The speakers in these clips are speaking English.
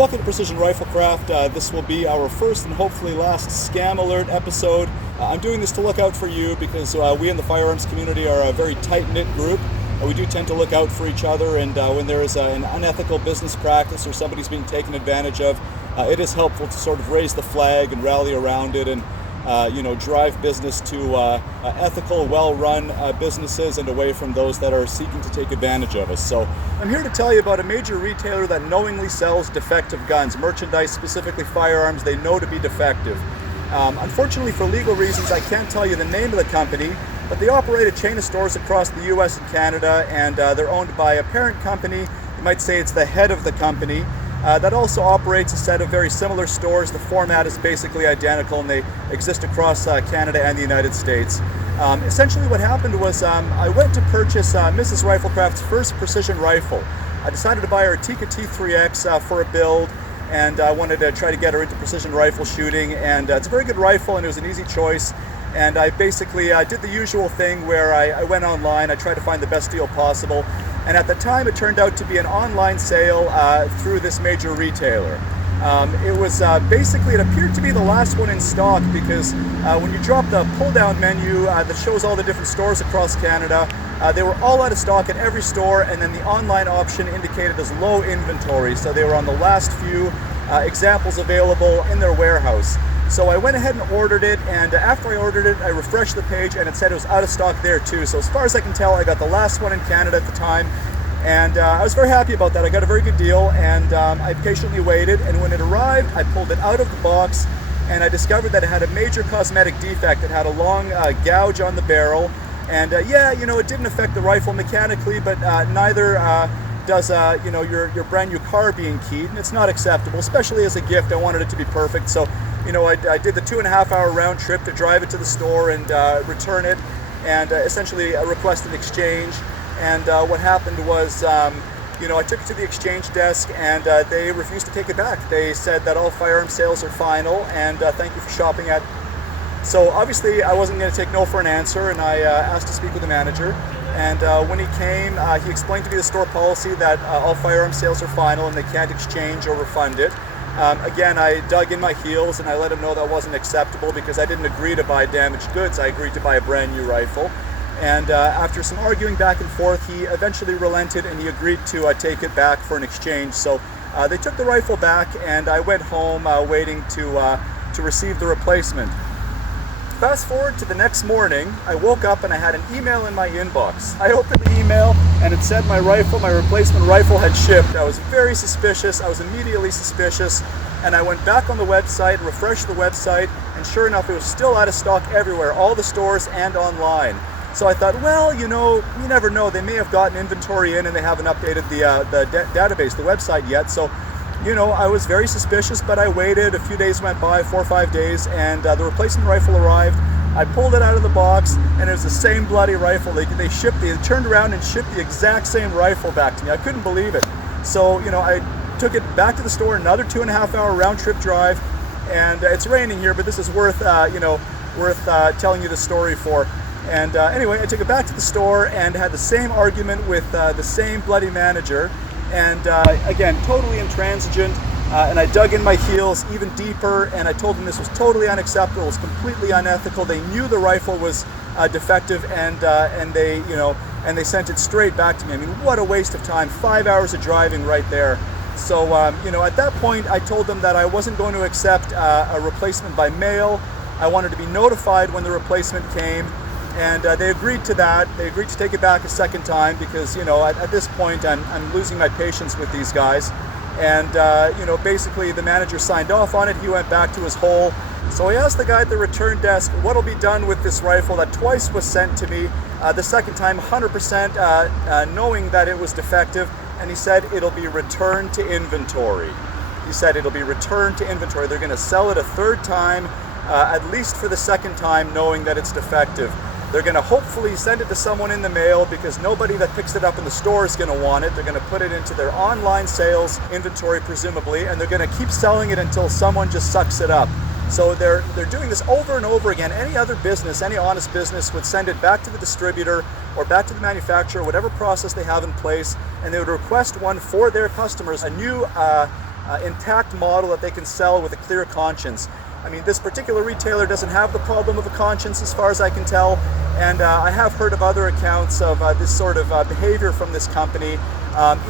Welcome to Precision Riflecraft. This will be our first and hopefully last scam alert episode. I'm doing this to look out for you because we in the firearms community are a very tight-knit group. We do tend to look out for each other, and when there is an unethical business practice or somebody's being taken advantage of, it is helpful to sort of raise the flag and rally around it and drive business to ethical, well-run businesses and away from those that are seeking to take advantage of us. So I'm here to tell you about a major retailer that knowingly sells defective guns, merchandise, specifically firearms they know to be defective. Unfortunately, for legal reasons, I can't tell you the name of the company, but they operate a chain of stores across the US and Canada, and they're owned by a parent company. You might say it's the head of the company. That also operates a set of very similar stores. The format is basically identical, and they exist across Canada and the United States. Essentially what happened was I went to purchase Mrs. Riflecraft's first precision rifle. I decided to buy her a Tikka T3X for a build, and I wanted to try to get her into precision rifle shooting, and it's a very good rifle and it was an easy choice. And I basically did the usual thing where I went online, I tried to find the best deal possible. And at the time, it turned out to be an online sale through this major retailer. It was basically, it appeared to be the last one in stock because when you drop the pull-down menu that shows all the different stores across Canada, they were all out of stock at every store, and then the online option indicated as low inventory. So they were on the last few examples available in their warehouse. So I went ahead and ordered it, and after I ordered it, I refreshed the page and it said it was out of stock there too. So as far as I can tell, I got the last one in Canada at the time, and I was very happy about that. I got a very good deal, and I patiently waited, and when it arrived, I pulled it out of the box, and I discovered that it had a major cosmetic defect. It had a long gouge on the barrel, and it didn't affect the rifle mechanically, but neither does your brand new car being keyed, and it's not acceptable, especially as a gift. I wanted it to be perfect, so I did the 2.5-hour round trip to drive it to the store and return it, and essentially request an exchange. And what happened was, I took it to the exchange desk, and they refused to take it back. They said that all firearm sales are final, and thank you for shopping at. So obviously I wasn't going to take no for an answer, and I asked to speak with the manager. And when he came, he explained to me the store policy that all firearm sales are final and they can't exchange or refund it. Again, I dug in my heels and I let him know that wasn't acceptable because I didn't agree to buy damaged goods. I agreed to buy a brand new rifle. And after some arguing back and forth, he eventually relented and he agreed to take it back for an exchange. So they took the rifle back, and I went home waiting to receive the replacement. Fast forward to the next morning, I woke up and I had an email in my inbox. I opened the email and it said my replacement rifle had shipped. I was very suspicious. I was immediately suspicious, and I went back on the website, refreshed the website, and sure enough, it was still out of stock everywhere, all the stores and online. So I thought, well, you never know. They may have gotten inventory in and they haven't updated the database, the website yet. So I was very suspicious, but I waited. A few days went by, 4 or 5 days, and the replacement rifle arrived. I pulled it out of the box, and it was the same bloody rifle. They turned around and shipped the exact same rifle back to me. I couldn't believe it. So, I took it back to the store, another 2.5-hour round trip drive, and it's raining here, but this is worth telling you the story for. And anyway, I took it back to the store and had the same argument with the same bloody manager. And again, totally intransigent, and I dug in my heels even deeper, and I told them this was totally unacceptable, it was completely unethical. They knew the rifle was defective, and they sent it straight back to me. I mean, what a waste of time, 5 hours of driving right there. So, at that point, I told them that I wasn't going to accept a replacement by mail. I wanted to be notified when the replacement came. And they agreed to that. They agreed to take it back a second time because, at this point, I'm losing my patience with these guys. And, basically the manager signed off on it. He went back to his hole. So I asked the guy at the return desk, what'll be done with this rifle that twice was sent to me, the second time 100% knowing that it was defective. And he said it'll be returned to inventory. He said it'll be returned to inventory. They're going to sell it a third time, at least for the second time, knowing that it's defective. They're going to hopefully send it to someone in the mail because nobody that picks it up in the store is going to want it. They're going to put it into their online sales inventory, presumably, and they're going to keep selling it until someone just sucks it up. So they're doing this over and over again. Any other business, any honest business would send it back to the distributor or back to the manufacturer, whatever process they have in place, and they would request one for their customers, a new intact model that they can sell with a clear conscience. I mean, this particular retailer doesn't have the problem of a conscience as far as I can tell, and I have heard of other accounts of this sort of behavior from this company.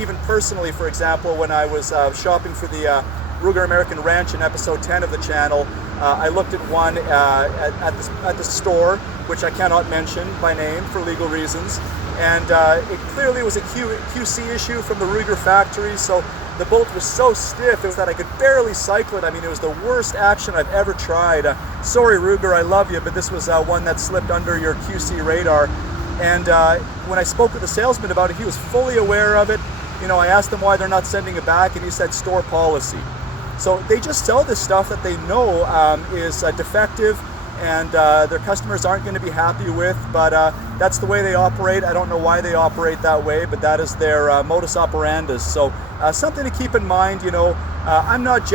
Even personally, for example, when I was shopping for the Ruger American Ranch in episode 10 of the channel, I looked at one at the store, which I cannot mention by name for legal reasons, and it clearly was a QC issue from the Ruger factory, so the bolt was so stiff that I could barely cycle it. I mean, it was the worst action I've ever tried. Sorry, Ruger, I love you, but this was one that slipped under your QC radar. And when I spoke with the salesman about it, he was fully aware of it. You know, I asked him why they're not sending it back, and he said store policy. So they just sell this stuff that they know is defective, and their customers aren't going to be happy with, but that's the way they operate. I don't know why they operate that way, but that is their modus operandus. So something to keep in mind. You know, I'm not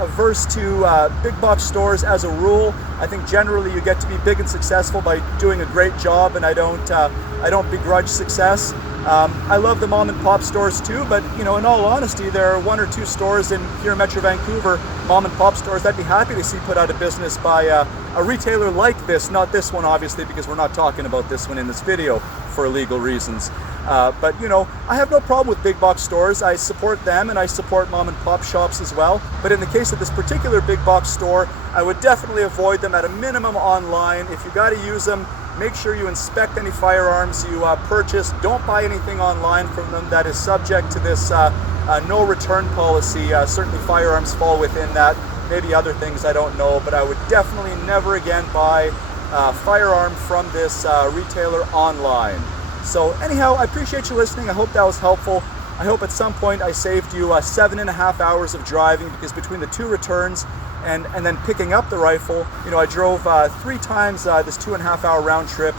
averse to big box stores as a rule. I think generally you get to be big and successful by doing a great job, and I don't begrudge success. I love the mom and pop stores too, but you know, in all honesty, there are 1 or 2 stores here in Metro Vancouver, mom and pop stores, I'd be happy to see put out of business by a retailer like this, not this one obviously, because we're not talking about this one in this video for legal reasons. But you know, I have no problem with big box stores. I support them, and I support mom and pop shops as well. But in the case of this particular big box store, I would definitely avoid them at a minimum online. If you got to use them, make sure you inspect any firearms you purchase. Don't buy anything online from them that is subject to this no return policy. Certainly firearms fall within that. Maybe other things, I don't know, but I would definitely never again buy a firearm from this retailer online. So anyhow, I appreciate you listening. I hope that was helpful. I hope at some point I saved you 7.5 hours of driving, because between the 2 returns and then picking up the rifle, you know, I drove 3 times this 2.5 hour round trip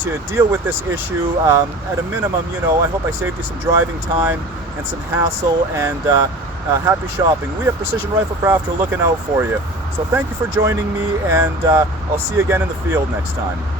to deal with this issue. At a minimum, you know, I hope I saved you some driving time and some hassle, and happy shopping. We at Precision Riflecraft are looking out for you. So thank you for joining me, and I'll see you again in the field next time.